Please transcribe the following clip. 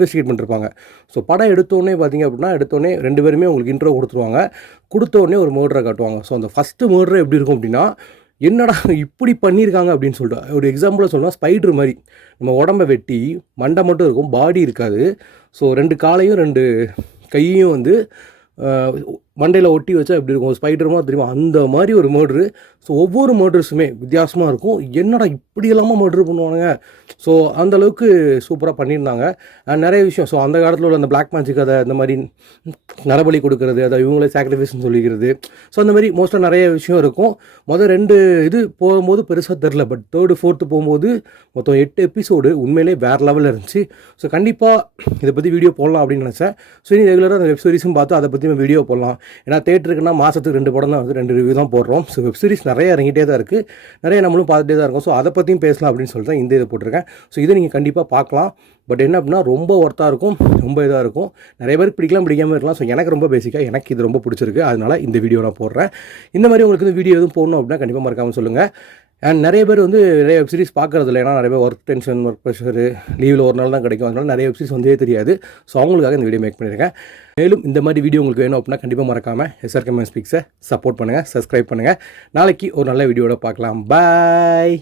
Investigate பண்ணிருப்பாங்க. So படம் எடுத்தோடனே பார்த்தீங்க அப்படின்னா, எடுத்தோடனே 2 பேருமே உங்களுக்கு இன்ட்ரோ குடுத்துருவாங்க. குடுத்தோடனே ஒரு மர்டரை காட்டுவாங்க. ஸோ அந்த ஃபஸ்ட்டு மர்டர் எப்படி இருக்கும் அப்படின்னா, என்னடா இப்படி பண்ணியிருக்காங்க அப்படின்னு சொல்லிட்டு ஒரு எக்ஸாம்பிளாக சொல்லணும்னா ஸ்பைடர் மாதிரி நம்ம உடம்பை வெட்டி மண்டை மட்டும் இருக்கும், பாடி இருக்காது. ஸோ 2 காலையும் 2 கையையும் வந்து மண்டையில் ஒட்டி வச்சா எப்படி இருக்கும், ஸ்பைடர் மாதிரி தெரியுமா, அந்த மாதிரி ஒரு மர்டரு. ஸோ ஒவ்வொரு மர்டர்ஸுமே வித்தியாசமாக இருக்கும். என்னடா இப்படி இல்லாமல் மர்டர் பண்ணுவானுங்க. ஸோ அந்தளவுக்கு சூப்பராக பண்ணியிருந்தாங்க. நிறைய விஷயம். ஸோ அந்த காலத்தில் உள்ள அந்த பிளாக் மேஜிக் கதை, இந்த மாதிரி நரபலி கொடுக்கறது, அதை இவங்களே சாக்ரிஃபைஸ்ன்னு சொல்லிக்கிறது. ஸோ அந்த மாதிரி மோஸ்ட்டாக நிறைய விஷயம் இருக்கும். மொதல் 2 இது போகும்போது பெருசாக தெரில. பட் 3rd 4th போகும்போது மொத்தம் 8 எபிசோடு உண்மையிலே வேறு லெவலில் இருந்துச்சு. ஸோ கண்டிப்பாக இதை பற்றி வீடியோ போடலாம் அப்படின்னு நினச்சேன். ஸோ இனி ரெகுலராக அந்த வெப் சீரிஸும் பார்த்து அதை பற்றி நம்ம வீடியோ போடலாம். ஏன்னா தேட்டருக்குன்னா மாதத்துக்கு 2 படம் தான் வந்து 2 ரிவ்யூ தான் போடுறோம். ஸோ வெப் சீரிஸ் நிறைய இறங்கிட்டே தான் இருக்குது, நிறைய நம்மளும் பார்த்துட்டே தான் இருக்கோம். ஸோ அதை பற்றியும் பேசலாம் அப்படின்னு சொல்லிட்டு இந்த இதை போட்டிருக்கேன். ஸோ இதை நீங்கள் கண்டிப்பாக பார்க்கலாம். பட் என்ன அப்படின்னா ரொம்ப ஒர்த்தாக இருக்கும், ரொம்ப இதாக இருக்கும். நிறைய பேருக்கு பிடிக்காமல் இருக்கலாம். ஸோ எனக்கு ரொம்ப பேசிக்காக எனக்கு இது ரொம்ப பிடிச்சிருக்கு, அதனால் இந்த வீடியோ நான் போடுறேன். இந்த மாதிரி உங்களுக்கு இந்த வீடியோ எதுவும் போடணும் அப்படின்னா கண்டிப்பாக மறக்காமல் சொல்லுங்கள். அண்ட் நிறைய பேர் வந்து நிறைய வெப் சீரிஸ் பார்க்குறதில்ல. ஏன்னா நிறைய பேர் ஒர்க் டென்ஷன், ஒர்க் ப்ரெஷரு, லீவில் ஒரு நாள் தான் கிடைக்கும். அதனால் நிறைய வெப் சீரிஸ் வந்தே தெரியாது. ஸோ அவங்களுக்காக இந்த வீடியோ மேக் பண்ணியிருக்கேன். மேலும் இந்த மாதிரி வீடியோ உங்களுக்கு வேணும் அப்படின்னா கண்டிப்பாக மறக்காமல் SRK Speaks சப்போர்ட் பண்ணுங்கள், சப்ஸ்கிரைப் பண்ணுங்கள். நாளைக்கு ஒரு நல்ல வீடியோட பார்க்கலாம். பாய்.